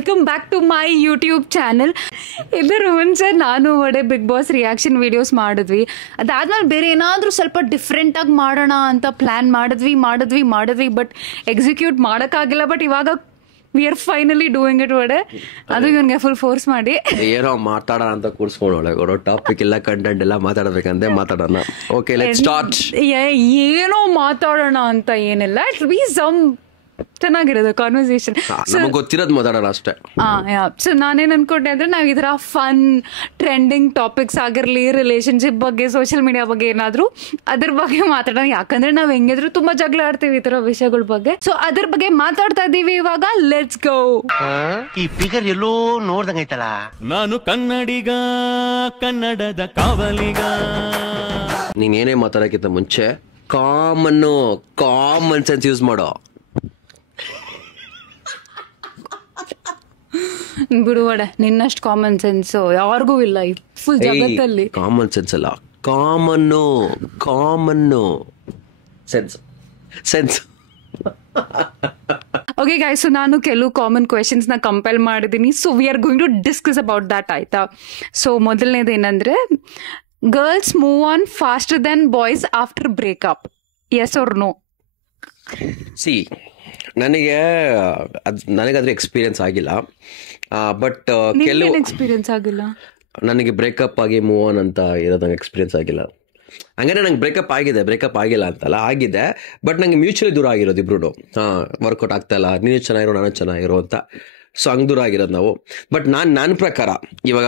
Welcome back to my YouTube channel. ಇದರ ಮುಂಚೆ ನಾನು ಒಡೆ ಬಿಗ್ ಬಾಸ್ ರಿಯಾಕ್ಷನ್ ವಿಡಿಯೋಸ್ ಮಾಡಿದ್ವಿ. ಅದಾದ್ಮೇಲೆ ಬೇರೆ ಏನಾದರೂ ಸ್ವಲ್ಪ ಡಿಫ್ರೆಂಟಾಗಿ ಮಾಡೋಣ ಅಂತ ಪ್ಲ್ಯಾನ್ ಮಾಡಿದ್ವಿ ಬಟ್ ಎಕ್ಸಿಕ್ಯೂಟ್ ಮಾಡೋಕ್ಕಾಗಿಲ್ಲ. ಬಟ್ ಇವಾಗ we are finally doing it ಒಡೆ. ಅದು ಇವನ್ಗೆ ಫುಲ್ ಫೋರ್ಸ್ ಮಾಡಿ ಏನೋ ಮಾತಾಡೋಣ ಅಂತ ಕೂರ್ಸ್ಕೊಂಡು ಟಾಪಿಕ್ ಎಲ್ಲ ಕಂಟೆಂಟ್ ಎಲ್ಲ ಮಾತಾಡಬೇಕಂತೆ ಮಾತಾಡೋಣ. Okay let's start. ಏನೋ ಮಾತಾಡೋಣ ಅಂತ ಏನಿಲ್ಲ, ಇಟ್ ಬಿ ಸಮ್ ಚೆನ್ನಾಗಿರೋದು ಕಾನ್ವರ್ಸೇಷನ್. ನಮಗೆ ಗೊತ್ತಿರೋದು ಮಾತಾಡೋಣ ಅಷ್ಟೇ. ಸೊ ನಾನೇನು ಅನ್ಕೊಂಡೆ ಅಂದ್ರೆ ನಾವು ಈ ಥರ ಫನ್ ಟ್ರೆಂಡಿಂಗ್ ಟಾಪಿಕ್ಸ್ ಆಗಿರಲಿ, ರಿಲೇಶನ್ಶಿಪ್ ಬಗ್ಗೆ, ಸೋಷಿಯಲ್ ಮೀಡಿಯಾ ಬಗ್ಗೆ ಏನಾದರೂ ಅದ್ರ ಬಗ್ಗೆ ಮಾತಾಡೋಣ. ಯಾಕಂದ್ರೆ ನಾವು ಹೆಂಗಿದ್ರು ತುಂಬಾ ಜಗಳ ಆಡ್ತೀವಿ ಈ ಥರ ವಿಷಯಗಳ ಬಗ್ಗೆ. ಸೊ ಅದ್ರ ಬಗ್ಗೆ ಮಾತಾಡ್ತಾ ಇದ್ದೀವಿ ಇವಾಗ. Let's go. ಈ ಫಿಗರ್ ಎಲ್ಲೋ ನೋಡ್ದಂಗೈತಲ್ಲ. ನಾನು ಕನ್ನಡಿಗ, ಕನ್ನಡದ ಕಾವಲಿಗ. ನೀನೇನೇ ಮಾತಾಡೋಕ್ಕಿಂತ ಮುಂಚೆ ಕಾಮನ್ ಸೆನ್ಸ್ ಯೂಸ್ ಮಾಡೋ. ಬಿಡುವಡೆ, ನಿನ್ನಷ್ಟು ಕಾಮನ್ ಸೆನ್ಸ್ ಯಾರಿಗೂ ಇಲ್ಲ ಈ ಫುಲ್ ಜಗತ್ತಲ್ಲಿ. ಕಾಮನ್ ಸೆನ್ಸ್ ಅಲ್ಲ, common sense. Okay guys, so ನಾನು ಕೆಲವು ಕಾಮನ್ ಕ್ವೆಶನ್ಸ್ ನ ಕಂಪೈಲ್ ಮಾಡಿದ್ದೀನಿ. So we are going to discuss about that, ಆಯ್ತಾ? ಸೊ ಮೊದಲನೇದು ಏನಂದ್ರೆ, girls move on faster then boys after breakup, yes or no? ನನಗಾದ್ರೆ ಎಕ್ಸ್ಪೀರಿಯನ್ಸ್ ಆಗಿಲ್ಲ. ಬಟ್ ಕೆಲವು ಎಕ್ಸ್ಪೀರಿಯನ್ಸ್ ಆಗಿಲ್ಲ. ನನಗೆ ಬ್ರೇಕಪ್ ಆಗಿ ಮೂವ್ ಆನ್ ಅಂತ ಇರೋದು ನಂಗೆ ಎಕ್ಸ್ಪೀರಿಯನ್ಸ್ ಆಗಿಲ್ಲ. ಹಂಗಾರೆ ನಂಗೆ ಬ್ರೇಕಪ್ ಆಗಿಲ್ಲ ಅಂತಲ್ಲ, ಆಗಿದೆ. ಬಟ್ ನಂಗೆ ಮ್ಯೂಚುವಲಿ ದೂರ ಆಗಿರೋದು ಇಬ್ರು. ವರ್ಕೌಟ್ ಆಗ್ತಾ ಇಲ್ಲ, ನೀನು ಚೆನ್ನಾಗಿರೋ ನಾನು ಚೆನ್ನಾಗಿರೋ ಅಂತ. ಸೊ ಹಂಗೆ ದೂರ ಆಗಿರೋದು ನಾವು. ಬಟ್ ನನ್ನ ಪ್ರಕಾರ ಇವಾಗ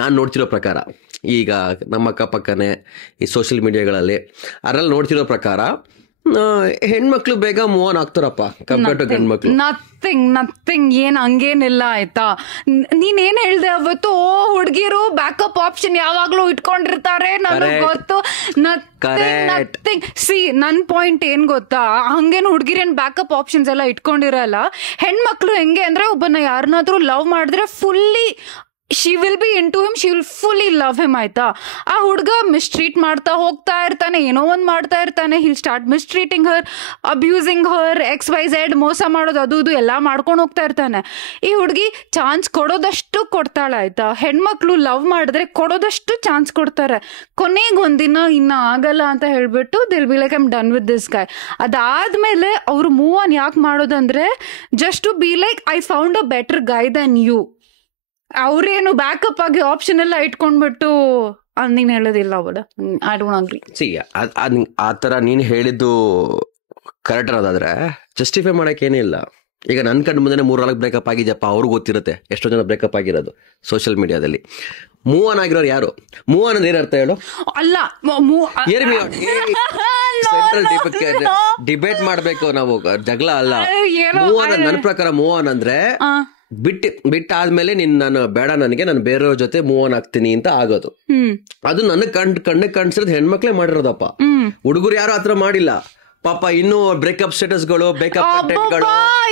ನಾನು ನೋಡ್ತಿರೋ ಪ್ರಕಾರ, ಈಗ ನಮ್ಮ ಅಕ್ಕಪಕ್ಕನೇ ಈ ಸೋಷಿಯಲ್ ಮೀಡಿಯಾಗಳಲ್ಲಿ ಅದರಲ್ಲಿ ನೋಡ್ತಿರೋ ಪ್ರಕಾರ ಹೆಣ್ಮಕ್ಳು ಬೇಗ ಮೂವ್ ಆನ್ ಆಗ್ತಾರಪ್ಪ ಕಂಪೇರ್ ಟು ಗಂಡ್ಮಕ್ಳು. ನಥಿಂಗ್ ಏನ್ ಹಂಗೇನಿಲ್ಲ, ಆಯ್ತಾ? ನೀನೇನ್ ಹೇಳ್ದೆ ಅವತ್ತು, ಹುಡುಗಿರು ಬ್ಯಾಕಪ್ ಆಪ್ಷನ್ ಯಾವಾಗ್ಲೂ ಇಟ್ಕೊಂಡಿರ್ತಾರೆ, ನನಗೆ ಗೊತ್ತು. ನಥಿಂಗ್. ಸಿ, ನನ್ ಪಾಯಿಂಟ್ ಏನ್ ಗೊತ್ತಾ, ಹಂಗೇನು ಹುಡುಗಿರೇನ್ ಬ್ಯಾಕಪ್ ಆಪ್ಷನ್ಸ್ ಎಲ್ಲ ಇಟ್ಕೊಂಡಿರಲ್ಲ. ಹೆಣ್ಮಕ್ಳು ಹೆಂಗೆ ಅಂದ್ರೆ, ಒಬ್ಬನ ಯಾರನ್ನಾದ್ರೂ ಲವ್ ಮಾಡಿದ್ರೆ fully she will be into him, she will fully love him, ಆಯ್ತಾ? ಆ ಹುಡುಗ ಮಿಸ್ಟ್ರೀಟ್ ಮಾಡ್ತಾ ಹೋಗ್ತಾ ಇರ್ತಾನೆ, ಏನೋ ಒಂದ್ ಮಾಡ್ತಾ ಇರ್ತಾನೆ. he'll start mistreating her, abusing her, XYZ, ಮೋಸ ಮಾಡೋದು ಅದು ಇದು ಎಲ್ಲ ಮಾಡ್ಕೊಂಡು ಹೋಗ್ತಾ ಇರ್ತಾನೆ. ಈ ಹುಡುಗಿ ಚಾನ್ಸ್ ಕೊಡೋದಷ್ಟು ಕೊಡ್ತಾಳೆ, ಆಯ್ತಾ? ಹೆಣ್ಮಕ್ಳು ಲವ್ ಮಾಡಿದ್ರೆ ಕೊಡೋದಷ್ಟು ಚಾನ್ಸ್ ಕೊಡ್ತಾರೆ. ಕೊನೆಗೆ ಒಂದಿನ ಇನ್ನ ಆಗಲ್ಲ ಅಂತ ಹೇಳ್ಬಿಟ್ಟು they'll be like, I'm done with this guy. ಅದಾದ್ಮೇಲೆ ಅವ್ರು ಮೂವ್ ಆನ್ ಯಾಕೆ ಮಾಡೋದಂದ್ರೆ, just to be like, I found a better guy than you. ಅವ್ರೇನು ಬ್ಯಾಕಪ್ ಆಗಿ ಆಪ್ಷನ್ ಎಲ್ಲ ಇಟ್ಕೊಂಡ್ಬಿಟ್ಟು ನೀನ್ ಹೇಳೋದಿಲ್ಲ ಅವಡ. I don't agree. ಆ ತರ ನೀನ್ ಹೇಳಿದ್ದು ಕರೆಕ್ಟ್ ಅನ್ನೋದಾದ್ರೆ ಜಸ್ಟಿಫೈ ಮಾಡಕ್ ಏನಿಲ್ಲ. ಈಗ ನನ್ ಕಂಡು ಮುಂದೆ 3-4 ಬ್ರೇಕಪ್ ಆಗಿದೆಯಪ್ಪ, ಅವ್ರಿಗೆ ಗೊತ್ತಿರುತ್ತೆ ಎಷ್ಟೋ ಜನ ಬ್ರೇಕಪ್ ಆಗಿರೋದು ಸೋಷಿಯಲ್ ಮೀಡಿಯಾದಲ್ಲಿ. ಮೂವ್ ಆನ್ ಆಗಿರೋರು ಯಾರು? ಮೂವ್ ಆನ್ ಅಂದ್ರೆ ಏನರ್ಥ ಹೇಳು? ಅಲ್ಲ, ಡಿಬೇಟ್ ಮಾಡ್ಬೇಕು ನಾವು, ಜಗಳ ಅಲ್ಲ. ಮೂವ್ ಆನ್ ನನ್ನ ಪ್ರಕಾರ ಮೂವ್ ಆನ್ ಅಂದ್ರೆ ಬಿಟ್ಟಾದ್ಮೇಲೆ ನಾನು ಬೇಡ, ನಾನು ಬೇರೆಯವ್ರ ಜೊತೆ ಮೂವ್ ಆನ್ ಆಗ್ತೀನಿ ಅಂತ ಆಗೋದು. ಅದು ನನಗ್ ಕಣ್ಣು ಕಾಣಿಸಿರೋದು ಹೆಣ್ಮಕ್ಳೇ ಮಾಡಿರೋದಪ್ಪ. ಹುಡುಗರು ಯಾರು ಆತರ ಮಾಡಿಲ್ಲ ಪಾಪ. ಇನ್ನು ಬ್ರೇಕಪ್ ಸ್ಟೇಟಸ್ಗಳು, ಬ್ರೇಕಪ್ ಕಂಟೆಂಟ್ಗಳು,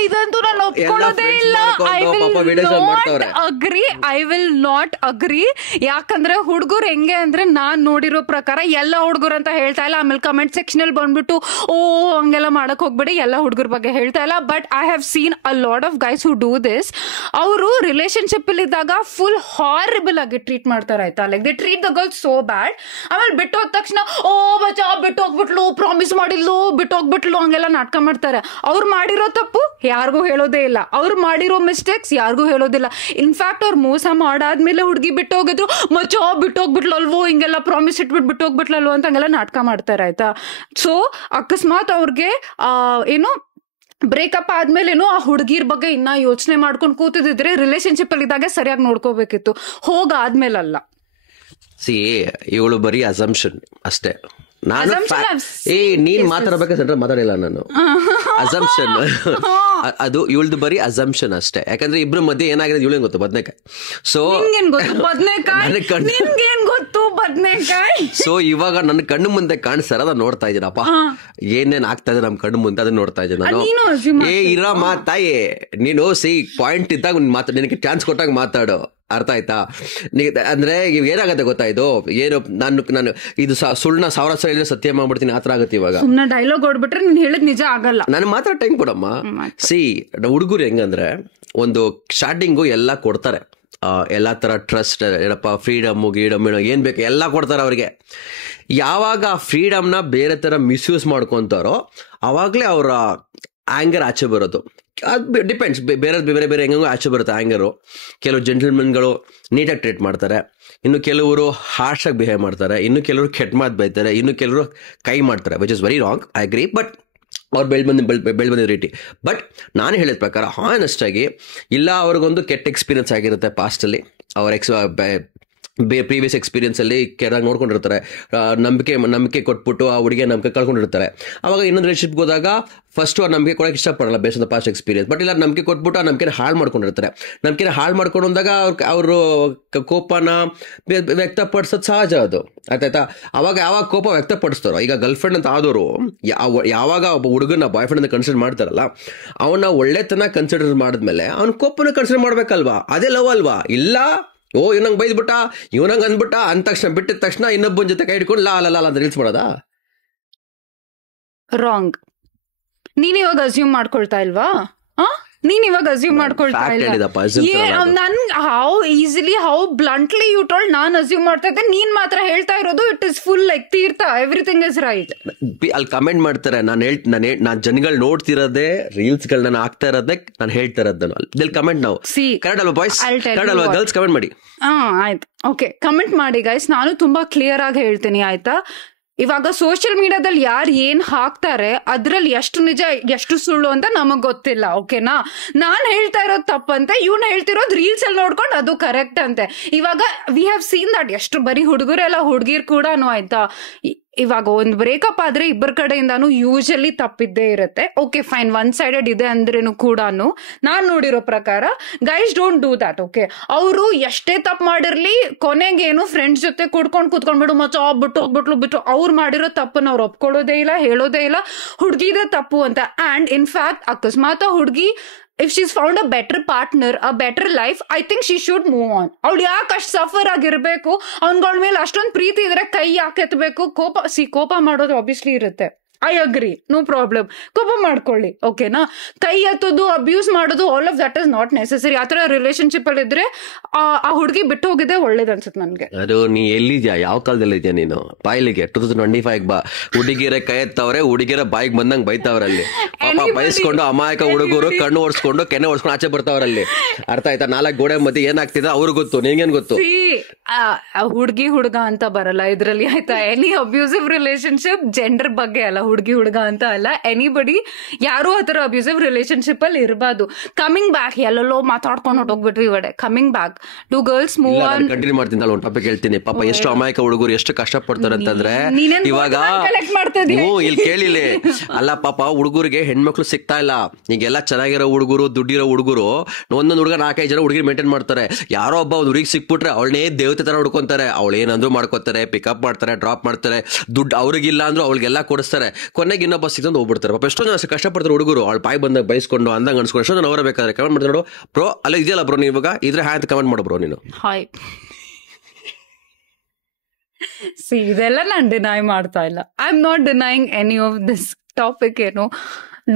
ಇದಂತೂ ನಾನು ಒಪ್ಕೊಳ್ಳೋದೇ ಇಲ್ಲ. I will not agree. ಯಾಕಂದ್ರೆ ಹುಡುಗರು ಹೆಂಗೆ ಅಂದ್ರೆ, ನಾನ್ ನೋಡಿರೋ ಪ್ರಕಾರ ಎಲ್ಲ ಹುಡುಗರು ಅಂತ ಹೇಳ್ತಾ ಇಲ್ಲ. ಆಮೇಲೆ ಕಮೆಂಟ್ ಸೆಕ್ಷನ್ ಅಲ್ಲಿ ಬಂದ್ಬಿಟ್ಟು ಹಂಗೆಲ್ಲ ಮಾಡಕ್ ಹೋಗ್ಬೇಡಿ, ಎಲ್ಲ ಹುಡುಗರ ಬಗ್ಗೆ ಹೇಳ್ತಾ ಇಲ್ಲ. But I have seen a lot of guys who do this. ಅವರು ರಿಲೇಶನ್ಶಿಪ್ ಅಲ್ಲಿ ಇದ್ದಾಗ ಫುಲ್ ಹಾರಿಬಲ್ ಆಗಿ ಟ್ರೀಟ್ ಮಾಡ್ತಾರೆ, ಆಯ್ತಾ? Like they treat the girl so ಬ್ಯಾಡ್. ಆಮೇಲೆ ಬಿಟ್ಟು ಹೋದ ತಕ್ಷಣ ಬಚ್ಚಾ ಬಿಟ್ಟು ಹೋಗ್ಬಿಟ್ಲು, ಪ್ರಾಮಿಸ್ ಮಾಡಿದ್ಲು, ಬಿಟ್ಟು ಹೋಗ್ಬಿಟ್ಲು, ಹಂಗೆಲ್ಲ ನಾಟಕ ಮಾಡ್ತಾರೆ. ಅವ್ರು ಮಾಡಿರೋ ತಪ್ಪು ಯಾರಿಗೂ ಹೇಳೋದೇ ಇಲ್ಲ, ಅವ್ರು ಮಾಡಿರೋ ಮಿಸ್ಟೇಕ್ಸ್ ಯಾರಿಗೂ ಹೇಳೋದಿಲ್ಲ. ಇನ್ಫ್ಯಾಕ್ಟ್ ಅವ್ರು ಮೋಸ ಮಾಡಾದ್ಮೇಲೆ ಹುಡುಗಿ ಬಿಟ್ಟು ಹೋಗಿದ್ರು, ಮಚ್ಚೋ ಬಿಟ್ಟು ಹೋಗ್ಬಿಟ್ಲು ಅಲ್ವೋ, ಹಿಂಗೆಲ್ಲ ಪ್ರಾಮಿಸ್ ಇಟ್ಬಿಟ್ಟು ಬಿಟ್ಟು ಹೋಗ್ಬಿಟ್ಲಲ್ವೋ ಅಂತ ಹಂಗೆಲ್ಲ ನಾಟಕ ಮಾಡ್ತಾರೆ, ಆಯ್ತಾ? ಸೊ ಅಕಸ್ಮಾತ್ ಅವ್ರಿಗೆ ಏನು ಬ್ರೇಕಪ್ ಆದ್ಮೇಲೇನು ಆ ಹುಡುಗಿರ್ ಬಗ್ಗೆ ಇನ್ನ ಯೋಚನೆ ಮಾಡ್ಕೊಂಡು ಕೂತಿದ್ರೆ ರಿಲೇಶನ್ಶಿಪ್ ಅಲ್ಲಿ ಇದ್ದಾಗ ಸರಿಯಾಗಿ ನೋಡ್ಕೋಬೇಕಿತ್ತು, ಹೋಗಾದ್ಮೇಲಲ್ಲ. ಇವಳು ಬರೀ ಅಸಂಪ್ಷನ್ ಅಷ್ಟೇ. ನೀನ್ ಮಾತಾಡ್ಬೇಕಾದ್ರೆ ಮಾತಾಡಿಲ್ಲ ನಾನು. ಅಸಂಪ್ಷನ್ ಅದು ಇವಳ್ದು ಬರೀ ಅಸಂಪ್ಷನ್ ಅಷ್ಟೇ. ಯಾಕಂದ್ರೆ ಇಬ್ರು ಮಧ್ಯೆ ಏನಾಗಿದೆ ಇವಳಿಗೆ ಗೊತ್ತು, ಬದ್ನೆಕಾಯಿ. ಸೊ ಸೊ ಇವಾಗ ನನ್ನ ಕಣ್ಣು ಮುಂದೆ ಕಾಣಿಸ್ತಾರ, ಅದನ್ನ ನೋಡ್ತಾ ಇದ್ದೀನಪ್ಪ. ಏನೇನ್ ಆಗ್ತಾ ಇದೆ ನಮ್ ಕಣ್ಣು ಮುಂದೆ ಅದನ್ನ ನೋಡ್ತಾ ಇದ್ದೀನಿ ನಾನು. ಇರಮ್ಮ ತಾಯಿ, ನೀನು ಪಾಯಿಂಟ್ ಇದ್ದಾಗ ನಿನಗೆ ಚಾನ್ಸ್ ಕೊಟ್ಟಾಗ ಮಾತಾಡು. ಅರ್ಥ ಆಯ್ತಾ? ಅಂದ್ರೆ ಏನಾಗತ್ತೆ ಗೊತ್ತಾ, ಇದು ಏನು ನಾನು ಇದು ಸುಳ್ಳ 1000 ಸಲ ಸತ್ಯ ಮಾಡ್ಬಿಡ್ತೀನಿ ಆತರ ಆಗತ್ತೆ. ಇವಾಗ ಡೈಲಾಗ್ ಹೊಡ್ಬಿಟ್ರೆ ನೀನ್ ಹೇಳಿದ್ ನಿಜ ಆಗಲ್ಲ. ನಾನು ಮಾತ್ರ ಟೈಮ್ ಕೊಡಮ್ಮ. ಸಿ ಹುಡುಗರು ಹೆಂಗಂದ್ರೆ ಒಂದು ಸ್ಟಾರ್ಟಿಂಗು ಎಲ್ಲ ಕೊಡ್ತಾರೆ, ಎಲ್ಲ ಥರ ಟ್ರಸ್ಟ್, ಏನಪ್ಪ ಫ್ರೀಡಮ್ಮು ಗೀಡಮ್ ಏನು ಬೇಕು ಎಲ್ಲ ಕೊಡ್ತಾರೆ ಅವ್ರಿಗೆ. ಯಾವಾಗ ಆ ಫ್ರೀಡಮ್ನ ಬೇರೆ ಥರ ಮಿಸ್ಯೂಸ್ ಮಾಡ್ಕೊತಾರೋ ಆವಾಗಲೇ ಅವರ ಆ್ಯಂಗರ್ ಆಚೆ ಬರೋದು. ಅದು ಡಿಪೆಂಡ್ಸ್, ಬೇರೆ ಬೇರೆ ಬೇರೆ ಹೆಂಗೋ ಆಚೆ ಬರುತ್ತೆ ಆ್ಯಂಗರು. ಕೆಲವು ಜೆಂಟಲ್ಮೆನ್ಗಳು ನೀಟಾಗಿ ಟ್ರೀಟ್ ಮಾಡ್ತಾರೆ, ಇನ್ನು ಕೆಲವರು ಹಾರ್ಶಾಗಿ ಬಿಹೇವ್ ಮಾಡ್ತಾರೆ, ಇನ್ನು ಕೆಲವರು ಕೆಟ್ಟ ಮಾತು ಬೈತಾರೆ, ಇನ್ನು ಕೆಲವರು ಕೈ ಮಾಡ್ತಾರೆ, which is very wrong, I agree. But ಅವ್ರು ಬೆಳೆದ ರೀತಿ. ಬಟ್ ನಾನು ಹೇಳಿದ ಪ್ರಕಾರ ಹಾನೆಸ್ಟಾಗಿ ಇಲ್ಲ, ಅವ್ರಿಗೊಂದು ಕೆಟ್ಟ ಎಕ್ಸ್ಪೀರಿಯನ್ಸ್ ಆಗಿರುತ್ತೆ ಪಾಸ್ಟಲ್ಲಿ, ಅವ್ರ ಪ್ರೀವಿಯಸ್ ಎಕ್ಸ್ಪೀರಿಯನ್ಸಲ್ಲಿ ಕೆಟ್ಟದಾಗಿ ನೋಡ್ಕೊಂಡಿರ್ತಾರೆ, ನಂಬಿಕೆ ಕೊಟ್ಬಿಟ್ಟು ಆ ಹುಡುಗಿಯ ನಂಬಿಕೆ ಕಳ್ಕೊಂಡಿರ್ತಾರೆ. ಅವಾಗ ಇನ್ನೊಂದು ರಿಲೇಶನ್ಶಿಪ್ಗೆ ಹೋದಾಗ ಫಸ್ಟು ಆ ನಂಬಿಕೆ ಕೊಡೋಕೆ ಇಷ್ಟಪಡಲ್ಲ base on the past experience. But ಇಲ್ಲ, ನಂಬಿಕೆ ಕೊಟ್ಬಿಟ್ಟು ಆ ನಂಬಿಕೆನ ಹಾಳು ಮಾಡ್ಕೊಂಡಿರ್ತಾರೆ. ನಂಬಿಕೆನ ಹಾಳು ಮಾಡ್ಕೊಂಡು ಬಂದಾಗ ಅವರು ಕೋಪನ ವ್ಯಕ್ತಪಡಿಸೋದು ಸಹಜ, ಅದು ಆಯ್ತಾಯ್ತಾ. ಯಾವಾಗ ಕೋಪ ವ್ಯಕ್ತಪಡಿಸ್ತಾರೋ, ಈಗ ಗರ್ಲ್ ಫ್ರೆಂಡ್ ಅಂತ ಆದವರು ಯಾವಾಗ ಒಬ್ಬ ಹುಡುಗನ ಬಾಯ್ ಫ್ರೆಂಡ್ ಅಂತ ಕನ್ಸಿಡರ್ ಮಾಡ್ತಾರಲ್ಲ, ಅವನ ಒಳ್ಳೆತನ ಕನ್ಸಿಡರ್ ಮಾಡಿದ್ಮೇಲೆ ಅವ್ನ ಕೋಪನ ಕನ್ಸಿಡರ್ ಮಾಡ್ಬೇಕಲ್ವಾ? ಅದೇ ಲವ್ ಅಲ್ವಾ? ಇಲ್ಲ ಇವ್ನಂಗೆ ಬೈದ್ಬಿಟ್ಟ, ಇವ್ನಂಗೆ ಅಂದ್ಬಿಟ್ಟ ಅಂದ ತಕ್ಷಣ ಬಿಟ್ಟಿದ ತಕ್ಷಣ ಇನ್ನೊಬ್ಬನ ಜೊತೆ ಕೈ ಹಿಡ್ಕೊಂಡು ಲಾ ಅಂತ ರೀಲ್ಸ್ ಮಾಡೋದಾ? ರಾಂಗ್. ನೀನ್ ಇವಾಗ ಅಸ್ಯೂಮ್ ಮಾಡ್ಕೊಳ್ತಾ ಇಲ್ವಾ? ನೀನ್ ಇವಾಗ ಅಸ್ಯೂಮ್ ಮಾಡ್ಕೊಳ್ತಾ ಇಲ್ಲ. ನನ್ how easily, how bluntly you told ನಾನ್ ಅಸ್ಯೂಮ್ ಮಾಡ್ತಾ ಇದ್ದೆ, ನೀನ್ ಮಾತ್ರ ಹೇಳ್ತಾ ಇರೋದು ಇಟ್ ಇಸ್ ಫುಲ್ ಲೈಕ್ ತೀರ್ಥ, ಎವ್ರಿಥಿಂಗ್ ಇಸ್ ರೈಟ್. ಅಲ್ಲಿ ಕಮೆಂಟ್ ಮಾಡ್ತಾರೆ, ನಾನು ಜನಗಳು ನೋಡ್ತಿರೋದೇ ರೀಲ್ಸ್ ಗಳನ್ನ ನಾನು ಆಗ್ತಾ ಇರೋದೇ ನಾನು ಹೇಳ್ತಾ ಇರೋದು. ದಿಲ್ ಕಮೆಂಟ್ ನಾವು ಕನ್ನಡ ಅಲ್ವಾ ಬಾಯ್ಸ್, ಕನ್ನಡ ಅಲ್ವಾ ಗರ್ಲ್ಸ್, ಕಮೆಂಟ್ ಮಾಡಿ. ಆಯ್ತು, ಓಕೆ, ಕಮೆಂಟ್ ಮಾಡಿ ಗೈಸ್. ನಾನು ತುಂಬಾ ಕ್ಲಿಯರ್ ಆಗಿ ಹೇಳ್ತೀನಿ ಆಯ್ತಾ. ಇವಾಗ ಸೋಷಿಯಲ್ ಮೀಡಿಯಾದಲ್ಲಿ ಯಾರು ಏನ್ ಹಾಕ್ತಾರೆ ಅದ್ರಲ್ಲಿ ಎಷ್ಟು ನಿಜ ಎಷ್ಟು ಸುಳ್ಳು ಅಂತ ನಮಗ್ ಗೊತ್ತಿಲ್ಲ, ಓಕೆನಾ? ನಾನ್ ಹೇಳ್ತಾ ಇರೋದು ತಪ್ಪಂತೆ, ಇವ್ನ ಹೇಳ್ತಿರೋದು ರೀಲ್ಸ್ ಅಲ್ಲಿ ನೋಡ್ಕೊಂಡು ಅದು ಕರೆಕ್ಟ್ ಅಂತೆ. ಇವಾಗ ವಿ ಹ್ಯಾವ್ ಸೀನ್ ದಟ್ ಎಷ್ಟು ಬರೀ ಹುಡುಗರೆಲ್ಲ ಹುಡುಗಿರ್ ಕೂಡ ಆಯ್ತಾ. ಇವಾಗ ಒಂದು ಬ್ರೇಕಪ್ ಆದ್ರೆ ಇಬ್ಬರ ಕಡೆಯಿಂದಾನು ಯೂಶಲಿ ತಪ್ಪಿದ್ದೇ ಇರುತ್ತೆ. ಓಕೆ ಫೈನ್, ಒನ್ ಸೈಡೆಡ್ ಇದೆ ಅಂದ್ರೇನು ಕೂಡ ನಾನ್ ನೋಡಿರೋ ಪ್ರಕಾರ guys don't do that. Okay, ಅವರು ಎಷ್ಟೇ ತಪ್ಪು ಮಾಡಿರ್ಲಿ ಕೊನೆಗೇನು ಫ್ರೆಂಡ್ಸ್ ಜೊತೆ ಕೂತ್ಕೊಂಡ್ಬಿಡು ಮಚ್ಚ ಬಿಟ್ಟು ಅವ್ರು ಮಾಡಿರೋ ತಪ್ಪನ್ನ ಅವ್ರು ಒಪ್ಕೊಳ್ಳೋದೇ ಇಲ್ಲ, ಹೇಳೋದೇ ಇಲ್ಲ ಹುಡ್ಗಿದೇ ತಪ್ಪು ಅಂತ. ಅಂಡ್ ಇನ್ಫ್ಯಾಕ್ಟ್ ಅಕಸ್ಮಾತ್ ಆ ಹುಡ್ಗಿ if she's found a better partner, a better life, I think she should move on. ಅವಳು ಯಾಕೆ ಅಷ್ಟು ಸಫರ್ ಆಗಿರ್ಬೇಕು? ಅವನ್ಗಳ ಮೇಲೆ ಅಷ್ಟೊಂದು ಪ್ರೀತಿ ಇದ್ರೆ ಕೈ ಯಾಕೆ ಎತ್ತಬೇಕು? ಕೋಪ ಮಾಡೋದು ಆಬ್ವಿಯಸ್ಲಿ ಇರುತ್ತೆ, ಐ ಅಗ್ರಿ, ನೋ ಪ್ರಾಬ್ಲಮ್, ಕೋಪ ಮಾಡ್ಕೊಳ್ಳಿ, ಓಕೆನಾ? ಕೈ ಎತ್ತೋದು, ಅಬ್ಯೂಸ್ ಮಾಡೋದು, all of that is not necessary. ಆತರ ರಿಲೇಶನ್ಶಿಪ್ ಅಲ್ಲಿ ಇದ್ರೆ ಆ ಹುಡುಗಿ ಬಿಟ್ಟು ಹೋಗಿದ್ದೆ ಒಳ್ಳೇದ್ ಅನ್ಸುತ್ತೆ ನನ್ಗೆ. ಅದು ನೀ ಎಲ್ಲಿದ್ಯಾ, ಯಾವ ಕಾಲದಲ್ಲಿ ಇದೆಯಾ ನೀನು? ಬಾಯ್ಲಿಗೆ 2025 ಬಾ. ಹುಡುಗಿರ ಕೈ ಎತ್ತವ್ರೆ, ಹುಡುಗಿರ ಬಾಯಿಗೆ ಬಂದಂಗ್ ಬೈತಾವ್ರಲ್ಲಿ. ಪಾಪ ಬಯಸ್ಕೊಂಡು ಅಮಾಯಕ ಹುಡುಗರು ಕಣ್ಣು ಓಡಿಸ್ಕೊಂಡು ಕೆನೆ ಓಡಿಸ್ಕೊಂಡು ಆಚೆ ಬರ್ತಾವ್ರಲ್ಲಿ. ಅರ್ಥ ಆಯ್ತಾ? 4 ಗೋಡೆ ಮಧ್ಯೆ ಏನಾಗ್ತಿದೆ ಅವ್ರಿಗೆ ಗೊತ್ತು, ನಿಂಗೇನ್ ಗೊತ್ತು? ಹುಡುಗಿ ಹುಡುಗ ಅಂತ ಬರಲ್ಲ ಇದ್ರಲ್ಲಿ, ಆಯ್ತಾ? ಎನಿ ಅಬ್ಯೂಸಿವ್ ರಿಲೇಶನ್ಶಿಪ್ ಜೆಂಡರ್ ಬಗ್ಗೆ ಅಲ್ಲ, ಹುಡುಗಿ ಹುಡುಗ ಅಂತ ಅಲ್ಲ. ಎನಿಬಡಿ ಯಾರು ಆತರ ಅಬ್ಯೂಸಿವ್ ರಿಲೇಶನ್ಶಿಪ್ ಅಲ್ಲಿ ಇರಬಾರ್ದು. ಕಮಿಂಗ್ ಬ್ಯಾಕ್, ಎಲ್ಲೆಲ್ಲೋ ಮಾತಾಡ್ಕೊಂಡು ಹೊಟ್ಟೋಗ್ಬಿಟ್ವಿ ಇವಡೆ. Coming back to girls move on. Continue ಮಾಡ್ತೀನಿ, ಒಂದು ಟಾಪಿಕ್ ಹೇಳ್ತೀನಿ. ಪಾಪ ಎಷ್ಟು ಅಮಾಯಕ ಹುಡುಗರು ಎಷ್ಟು ಕಷ್ಟಪಡ್ತಾರೆ ಅಂತಂದ್ರೆ, ಇವಾಗ ಇಲ್ಲಿ ಕೇಳಿಲಿ ಅಲ್ಲ, ಪಾಪ ಹುಡುಗರಿಗೆ ಹೆಣ್ಮಕ್ಳು ಸಿಗ್ತಾ ಇಲ್ಲ. ಈಗೆಲ್ಲ ಚೆನ್ನಾಗಿರೋ ಹುಡುಗರು, ದುಡ್ಡಿರೋ ಹುಡುಗರು ಒಂದೊಂದು ಹುಡುಗ 4-5 ಜನ ಹುಡುಗಿ ಮೇಂಟೈನ್ ಮಾಡ್ತಾರೆ. ಯಾರೋ ಒಬ್ಬ ಒಂದು ಹುಡುಗಿ ಸಿಕ್ಬಿಟ್ರೆ ಅವಳನ್ನೇ ದೇವತೆ ತರ ಹುಡ್ಕೊಂತಾರೆ. ಅವಳು ಏನಂದ್ರು ಮಾಡ್ಕೋತಾರೆ, ಪಿಕಪ್ ಮಾಡ್ತಾರೆ, ಡ್ರಾಪ್ ಮಾಡ್ತಾರೆ, ದುಡ್ಡು ಅವ್ರಿಗಿಲ್ಲ ಅಂದ್ರೂ ಅವಳಿಗೆಲ್ಲ ಕೊಡಿಸ್ತಾರೆ. ಕೊನೆಗೆ ಇನ್ನೊಬ್ಬ ಸಿಕ್ತಂದು ಹೋಗ್ಬಿಡ್ತಾರೆ. ಪಾಪ ಎಷ್ಟೋ ಜನ ಕಷ್ಟಪಡ್ತಾರೆ ಹುಡುಗರು, ಅವಳು ಬಾಯಿ ಬಂದಾಗ ಬೈಸ್ಕೊಂಡು ಅಂದಂಗೆ ಅನ್ಸ್ಕೊಂಡು ಎಷ್ಟೋ ಜನ ಅವರ ಬೇಕಾದ್ರೆ ಕಮೆಂಟ್ ಮಾಡ್ತಾರೆ ನೋಡು ಬ್ರೋ, ಅಲ್ಲ ಇದೆಯಲ್ಲ ಬ್ರೋ, ನೀವು ಇವಾಗ ಇದ್ರೆ ಹ್ಯಾಂತ ಕಮೆಂಟ್ ಮಾಡು ಬ್ರೋ ನೀನು. ಹಾಯ್, ಇದೆಲ್ಲ ನಾನು ಡಿನೈ ಮಾಡ್ತಾ ಇಲ್ಲ. I am not denying any of this topic. ಏನು,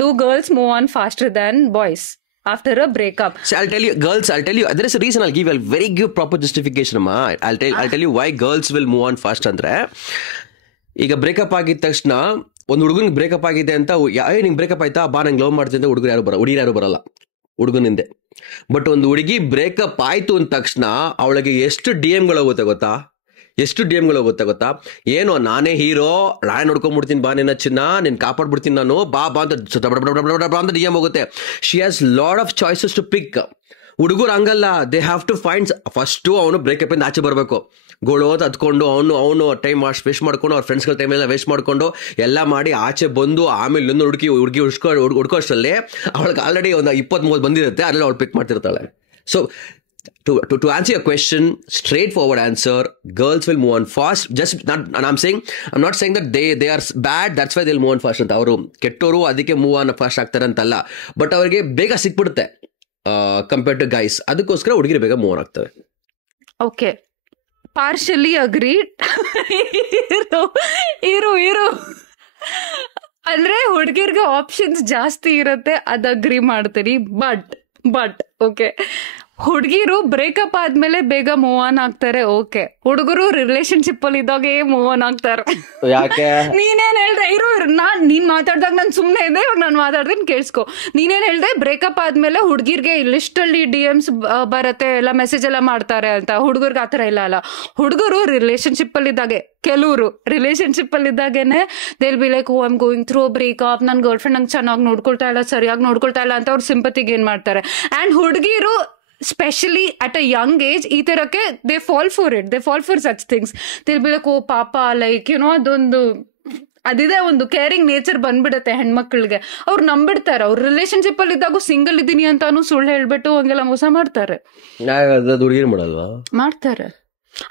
do girls move on faster than boys after a breakup? So I'll tell you, girls, there is a reason. I'll give you proper justification amma. I'll tell you why girls will move on fast andre. ಈಗ breakup ಆಗಿದ ತಕ್ಷಣ ಒಂದು ಹುಡುಗನಿಗೆ breakup ಆಗಿದೆ ಅಂತ ನಿಂಗೆ breakup ಆಯ್ತಾ ಬಾ ನಂಗೆ ಲವ್ ಮಾಡ್ತೀನಿ ಅಂತ ಹುಡುಗಿರು ಯಾರು ಬರಲ್ಲ ಹುಡುಗನಿಂದೆ. ಬಟ್ ಒಂದು ಹುಡುಗಿ ಬ್ರೇಕಪ್ ಆಯ್ತು ಅಂದ ತಕ್ಷಣ ಅವಳಿಗೆ ಎಷ್ಟು DM ಹೋಗುತ್ತೆ ಗೊತ್ತಾ? ಎಷ್ಟು DM ಗೊತ್ತಾ? ಏನೋ ನಾನೇ ಹೀರೋ, ನಾನೇ ನೋಡ್ಕೊಂಡ್ಬಿಡ್ತೀನಿ, ಬಾ ನಿನ್ನ ಚಿನ್ನ, ನಿನ್ ಕಾಪಾಡ್ಬಿಡ್ತೀನಿ ನಾನು, ಬಾ ಅಂತ DM ಹೋಗುತ್ತೆ. She has lot of choices to pick. ಹುಡುಗರು ಹಂಗಲ್ಲ, they have to find. First ಅವನು ಬ್ರೇಕಪ್ ಇಂದ ಆಚೆ ಬರಬೇಕು, ಗೋಳೋದು ಹತ್ಕೊಂಡು ಅವನು ಟೈಮ್ ವೇಸ್ಟ್ ಮಾಡ್ಕೊಂಡು, ಅವ್ರ ಫ್ರೆಂಡ್ಸ್ಗಳ ಟೈಮ್ ಎಲ್ಲ ವೇಸ್ಟ್ ಮಾಡ್ಕೊಂಡು ಎಲ್ಲ ಮಾಡಿ ಆಚೆ ಬಂದು ಆಮೇಲೆ ಇನ್ನೊಂದು ಹುಡುಗಿ ಹುಡ್ಕೋಷ್ಟಲ್ಲೇ ಅವಳಿಗೆ ಆಲ್ರೆಡಿ ಒಂದು 20-30 ಬಂದಿರುತ್ತೆ, ಅದ್ರಲ್ಲಿ ಅವಳು ಪಿಕ್ ಮಾಡ್ತಿರ್ತಾಳೆ. So to answer your question, straightforward answer, girls will move on fast. I'm not saying that they are bad, that's why they'll move on fast ಅಂತ. ಅವರು ಕೆಟ್ಟೋರು ಅದಕ್ಕೆ ಮೂವ್ ಆನ್ ಫಾಸ್ಟ್ ಆಗ್ತಾರೆ ಅಂತಲ್ಲ, ಬಟ್ ಅವರಿಗೆ ಬೇಗ ಸಿಕ್ಬಿಡುತ್ತೆ ಕಂಪೇರ್ಡ್ ಟು ಗೈಸ್. ಅದಕ್ಕೋಸ್ಕರ ಹುಡುಗಿರು ಬೇಗ ಮೂವ್ ಆನ್ ಆಗ್ತವೆ. Okay, partially agreed. ಇರು ಅಂದ್ರೆ ಹುಡುಗಿರ್ಗೆ ಆಪ್ಷನ್ಸ್ ಜಾಸ್ತಿ ಇರುತ್ತೆ, ಅದ್ ಅಗ್ರಿ ಮಾಡ್ತೀನಿ. ಬಟ್ ಬಟ್ ಓಕೆ, ಹುಡುಗಿರು ಬ್ರೇಕಪ್ ಆದ್ಮೇಲೆ ಬೇಗ ಮೂವ್ ಆನ್ ಆಗ್ತಾರೆ. ಓಕೆ, ಹುಡುಗರು ರಿಲೇಶನ್ಶಿಪ್ ಅಲ್ಲಿ ಇದ್ದಾಗೆ ಮೂವ್ ಆನ್ ಆಗ್ತಾರೆ. ಯಾಕೆ? ನೀನೇನ್ ಹೇಳ್ದೆ? ನೀನ್ ಮಾತಾಡ್ದಾಗ ನಾನು ಸುಮ್ನೆ ಇದೆ, ಇವಾಗ ನಾನು ಮಾತಾಡ್ತೀನಿ ಕೇಳಿಸ್ಕೊ. ನೀನೇನ್ ಹೇಳ್ದೆ? ಬ್ರೇಕಪ್ ಆದ್ಮೇಲೆ ಹುಡುಗಿರ್ಗೆ ಲಿಸ್ಟಲ್ಲಿ DMs ಬರತ್ತೆ, ಎಲ್ಲ ಮೆಸೇಜ್ ಎಲ್ಲ ಮಾಡ್ತಾರೆ ಅಂತ. ಹುಡುಗರ್ಗೆ ಆತರ ಇಲ್ಲ ಅಲ್ಲ. ಹುಡುಗರು ರಿಲೇಶನ್ಶಿಪ್ ಅಲ್ಲಿ ಇದ್ದಾಗೆ, ಕೆಲವರು ರಿಲೇಶನ್ಶಿಪ್ ಅಲ್ಲಿ ಇದ್ದಾಗೇನೆ they'll be like, I am going through breakup, ನನ್ ಗರ್ಲ್ ಫ್ರೆಂಡ್ ನಂಗೆ ಚೆನ್ನಾಗಿ ನೋಡ್ಕೊಳ್ತಾ ಇಲ್ಲ, ಸರಿಯಾಗಿ ನೋಡ್ಕೊಳ್ತಾ ಇಲ್ಲ ಅಂತ ಅವ್ರ ಸಿಂಪತಿಗೆ ಏನ್ ಮಾಡ್ತಾರೆ. ಅಂಡ್ ಹುಡುಗಿರು specially at a young age ಈ ತರಕ್ಕೆ they fall for it, they fall for such things. ತಿಳ್ಬಿಡಕ್, ಓ ಪಾಪ, ಲೈಕ್ ಯುನೋ ಅದೊಂದು ಅದಿದೆ, ಒಂದು ಕೇರಿಂಗ್ ನೇಚರ್ ಬಂದ್ಬಿಡತ್ತೆ ಹೆಣ್ಮಕ್ಳಿಗೆ. ಅವ್ರು ನಂಬಿಡ್ತಾರೆ. ಅವ್ರ ರಿಲೇಶನ್ಶಿಪ್ ಅಲ್ಲಿ ಇದ್ದಾಗ ಸಿಂಗಲ್ ಇದೀನಿ ಅಂತಾನು ಸುಳ್ಳು ಹೇಳ್ಬಿಟ್ಟು ಹಂಗೆಲ್ಲ ಮೋಸ ಮಾಡ್ತಾರೆ. ಹುಡುಗಿರ್ ಮಾಡಲ್ವಾ? ಮಾಡ್ತಾರೆ.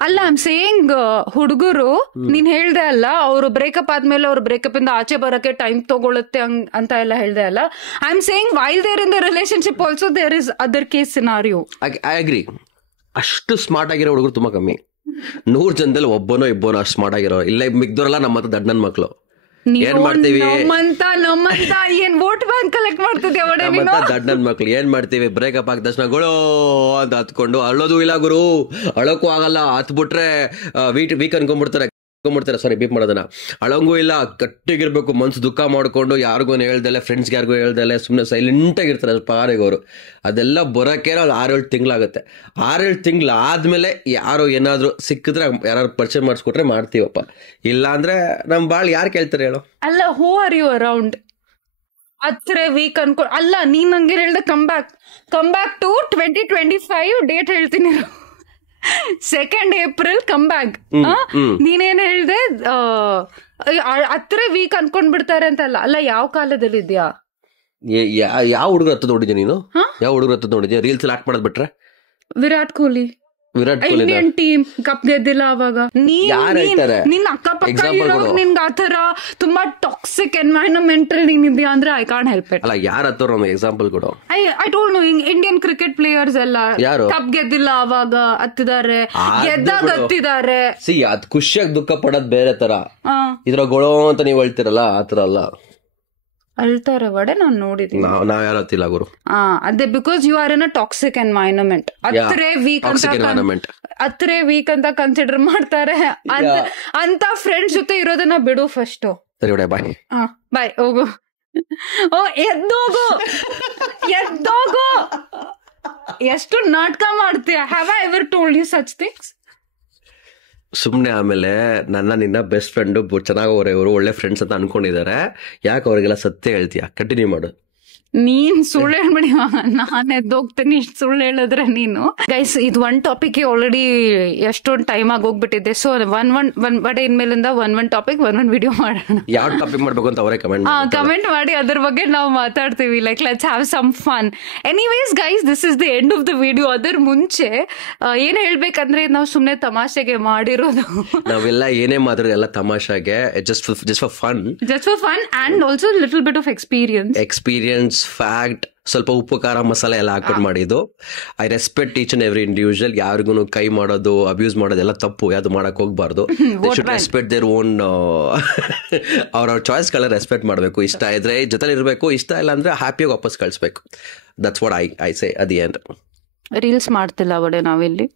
ಅಲ್ಲ, ಐ ಆಮ್ ಸೇಯಿಂಗ್ ಹುಡುಗರು, ನೀನ್ ಹೇಳ್ದೆ ಅಲ್ಲ ಅವ್ರು ಬ್ರೇಕಪ್ ಆದ್ಮೇಲೆ ಅವ್ರು ಬ್ರೇಕಪ್ ಇಂದ ಆಚೆ ಬರಕ್ಕೆ ಟೈಮ್ ತಗೊಳುತ್ತೆ ಅಂತ ಎಲ್ಲ ಹೇಳ್ದೆ ಅಲ್ಲ. I am saying while there in the relationship also there is other case scenario. I agree. ಅಷ್ಟು ಸ್ಮಾರ್ಟ್ ಆಗಿರೋ ಹುಡುಗರು ತುಂಬಾ ಕಮ್ಮಿ. 100 ಜನದಲ್ಲಿ ಒಬ್ಬನೋ ಇಬ್ಬನೋ ಅಷ್ಟು ಸ್ಮಾರ್ಟ್ ಆಗಿರೋ. ಇಲ್ಲ ಮಿಗ್ದೋರಲ್ಲ ನಮ್ಮ ಹತ್ರ ದಡ್ಡನ್ ಮಕ್ಳು. ಏನ್ ಮಾಡ್ತೀವಿ? ನಮ್ಮಂತ ಏನ್ ವೋಟ್ ಬ್ಯಾಂಕ್ ಕಲೆಕ್ಟ್ ಮಾಡ್ತಿದ್ದೆ ದಡ್ಡನ್ ಮಕ್ಳು ಏನ್ ಮಾಡ್ತೀವಿ? ಬ್ರೇಕಪ್ ಆಗಿದ ತಕ್ಷಣ ಗೊಳೋ ಅಂತ ಹತ್ಕೊಂಡು ಅಳ್ಳೋದು ಇಲ್ಲ ಗುರು, ಅಳಕ್ಕೂ ಆಗಲ್ಲ. ಹತ್ಬಿಟ್ರೆ ವೀಕ್ ಅನ್ಕೊಂಡ್ಬಿಡ್ತಾರೆ. ಸಾರಿ, ಬೀಪ್ ಮಾಡೋದನ್ನ. ಅಳಂಗೂ ಇಲ್ಲ, ಗಟ್ಟಿಗಿರ್ಬೇಕು, ಮನ್ಸು ದುಃಖ ಮಾಡ್ಕೊಂಡು ಯಾರಿಗೂ ಹೇಳ್ದಲೆ, ಫ್ರೆಂಡ್ಸ್ಗೆ ಯಾರಿಗೂ ಹೇಳ್ದಲೆ ಸುಮ್ಮನೆ ಸೈಲೆಂಟ್ ಆಗಿರ್ತಾರೆ ಪಾರಿಗೆ ಅವರು. ಅದೆಲ್ಲ ಬರೋಕೆ 6-7 ತಿಂಗಳಾಗುತ್ತೆ. 6-7 ತಿಂಗಳು ಆದ್ಮೇಲೆ ಯಾರು ಏನಾದ್ರು ಸಿಕ್ಕಿದ್ರೆ, ಯಾರು ಪರಿಚಯ ಮಾಡಿಸ್ಕೊಟ್ರೆ ಮಾಡ್ತೀವಪ್ಪ. ಇಲ್ಲ ಅಂದ್ರೆ ನಮ್ ಬಾಳ್ ಯಾರು ಕೇಳ್ತಾರೆ ಹೇಳು? ಅಲ್ಲ, ಹೂ ಆರ್ ಯು ಅರೌಂಡ್? ಹತ್ರ ವೀಕ್ ಅನ್ಕೊ. ಅಲ್ಲ, ನೀನ್ ನಂಗೆ ಹೇಳ್ದೆ ಕಮ್ ಬ್ಯಾಕ್ ಟು 2025 ಡೇಟ್ ಹೇಳ್ತೀನಿ. 2 ಏಪ್ರಿಲ್ ಕಮ್ ಬ್ಯಾಕ್. ನೀನೇನ್ ಹೇಳ್ದೆ? ಹತ್ರ ವೀಕ್ ಅನ್ಕೊಂಡ್ ಬಿಡ್ತಾರೆ ಅಂತ. ಅಲ್ಲ, ಯಾವ ಕಾಲದಲ್ಲಿ ಇದ್ಯಾ? ಯಾವ ಹುಡುಗರ ಹತ್ತದ ನೋಡಿದ್ಯಾ ನೀನು? ಯಾವ ಹುಡುಗರ ಹತ್ತದ ನೋಡಿದ್ಯಾ? ರೀಲ್ಸ್ ಆಕ್ಟ್ ಮಾಡೋದ್ ಬಿಟ್ರೆ Virat Kohli Indian team cup ಗೆದ್ದಿಲ್ಲ ಅವಾಗ. ನಿನ್ ಅಕ್ಕಪಕ್ಕ ಇರೋರು ನಿನ್ಗೆ ಆತರ ತುಂಬಾ ಟಾಕ್ಸಿಕ್ ಎನ್ವೈರನ್ಮೆಂಟ್ ನೀನಿದ್ಯಾ ಅಂದ್ರೆ ಐ ಕಾಂಟ್ ಹೆಲ್ಪ್ ಇಟ್. ಅಲ್ಲ, ಯಾರ ಹತ್ತವ್ರ ಎಕ್ಸಾಂಪಲ್ ಕೊಡು. I told no, Indian cricket players ಎಲ್ಲ ಕಪ್ ಗೆದ್ದಿಲ್ಲ ಅವಾಗ ಹತ್ತಿದ್ದಾರೆ, ಗೆದ್ದಾಗ ಹತ್ತಿದ್ದಾರೆ. ಸಿ, ಅದ್ ಖುಷಿಯಾಗಿ ದುಃಖ ಪಡೋದ್ ಬೇರೆ ತರ. ಇದ್ರ ಗೊಳೋ ಅಂತ ನೀವ್ ಹೇಳ್ತಿರಲ್ಲ, ಆತರ ಅಲ್ಲ. ಅಳ್ತಾರೆ ವಡೆ, ನಾನ್ ನೋಡಿದೀನಿ. ನಾವ್ ಯಾರು ಹತ್ತಿಲ್ಲ ಗುರು. ಅದೇ because you are in a toxic environment. ಹತ್ತರೆ ವೀಕ್ ಅಂತ ಕನ್ಸಿಡರ್ ಮಾಡ್ತಾರೆ. ಅಂತ ಫ್ರೆಂಡ್ಸ್ ಜೊತೆ ಇರೋದನ್ನ ಬಿಡು ಫಸ್ಟ್. ಸರಿ, ಬಾಯ್. ಬಾಯ್, ಹೋಗು. ಎದ್ದೋಗು. ಎಷ್ಟು ನಾಟಕ ಮಾಡ್ತೀಯ? Have I ever told you such things? ಸುಮ್ನೆ ಆಮೇಲೆ ನಿನ್ನ ಬೆಸ್ಟ್ ಫ್ರೆಂಡ್ ಚೆನ್ನಾಗವ್ರೆ, ಇವರು ಒಳ್ಳೆ ಫ್ರೆಂಡ್ಸ್ ಅಂತ ಅನ್ಕೊಂಡಿದ್ದಾರೆ. ಯಾಕೆ ಅವ್ರಿಗೆಲ್ಲ ಸತ್ಯ ಹೇಳ್ತೀಯ? ಕಂಟಿನ್ಯೂ ಮಾಡು. ನೀನ್ ಸುಳ್ಳು ಹೇಳ್ಬೇಡಿ, ನಾನ್ ಎದ್ದೋಗ್ತೇನೆ ಇಷ್ಟು ಸುಳ್ಳು ಹೇಳಿದ್ರೆ ನೀನು. ಗೈಸ್, ಇದು ಒಂದ್ ಟಾಪಿಕ್ ಆಲ್ರೆಡಿ ಎಷ್ಟೊಂದು ಟೈಮ್ ಆಗಿ ಹೋಗ್ಬಿಟ್ಟಿದೆ. ಸೊ ಬಡೆ ಇನ್ಮೇಲಿಂದ ಒಂದ್ ಟಾಪಿಕ್ ಒಂದ್ ವಿಡಿಯೋ ಮಾಡೋಣ. ಯಾವ ಟಾಪಿಕ್ ಮಾಡ್ಬೇಕು ಅಂತ ಅವರೇ ಕಮೆಂಟ್ ಮಾಡಿ, ಅದ್ರ ಬಗ್ಗೆ ನಾವು ಮಾತಾಡ್ತೀವಿ. Like let's have some fun. Anyways guys, this is the end of the video. ಅದರ ಮುಂಚೆ ಏನ್ ಹೇಳ್ಬೇಕಂದ್ರೆ, ನಾವು ಸುಮ್ನೆ ತಮಾಷೆಗೆ ಮಾಡಿರೋದು. ನಾವೆಲ್ಲ ಏನೇ ಮಾತಾಡೋದು ಎಲ್ಲ ತಮಾಷೆಗೆ, just for fun and also little bit of experience, fact, ಸ್ವಲ್ಪ ಉಪ್ಪು ಖಾರ ಮಸಾಲೆ ಎಲ್ಲ ಹಾಕೊಂಡು ಮಾಡಿದ್ದು. I respect each and every individual. ಯಾರಿಗೂ ಕೈ ಮಾಡೋದು, ಅಬ್ಯೂಸ್ ಮಾಡೋದೆಲ್ಲ ತಪ್ಪು. ಯಾವ್ದು ಮಾಡಕ್ ಹೋಗ್ಬಾರ್ದು. They should respect their own ಅವ್ರವ್ರ ಚಾಯ್ಸ್ಗಳ ರೆಸ್ಪೆಕ್ಟ್ ಮಾಡಬೇಕು. ಇಷ್ಟ ಇದ್ರೆ ಜೊತೆಲಿ ಇರಬೇಕು, ಇಷ್ಟ ಇಲ್ಲ ಅಂದ್ರೆ ಹ್ಯಾಪಿಯಾಗಿ ವಾಪಸ್ ಕಳಿಸ್ಬೇಕು. That's what I say at the end. Reels ಮಾಡ್ತಿಲ್ಲ ಬಡೆ ನಾವಿಲ್ಲಿ.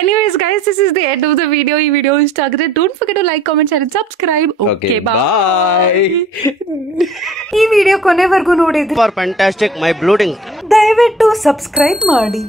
Anyways guys, this is the end of the video. ಈ ವಿಡಿಯೋ ಇಷ್ಟ ಆಗಿದ್ರೆ don't forget to like, comment, share and subscribe. Okay, bye. ಈ ವಿಡಿಯೋ ಕೊನೆವರೆಗೂ ನೋಡಿದ್ರೆ ಫಾರ್ ಫ್ಯಾಂಟಾಸ್ಟಿಕ್ ಮೈ ಬ್ಲೂಡಿಂಗ್ ದಯವಿಟ್ಟು subscribe ಮಾಡಿ.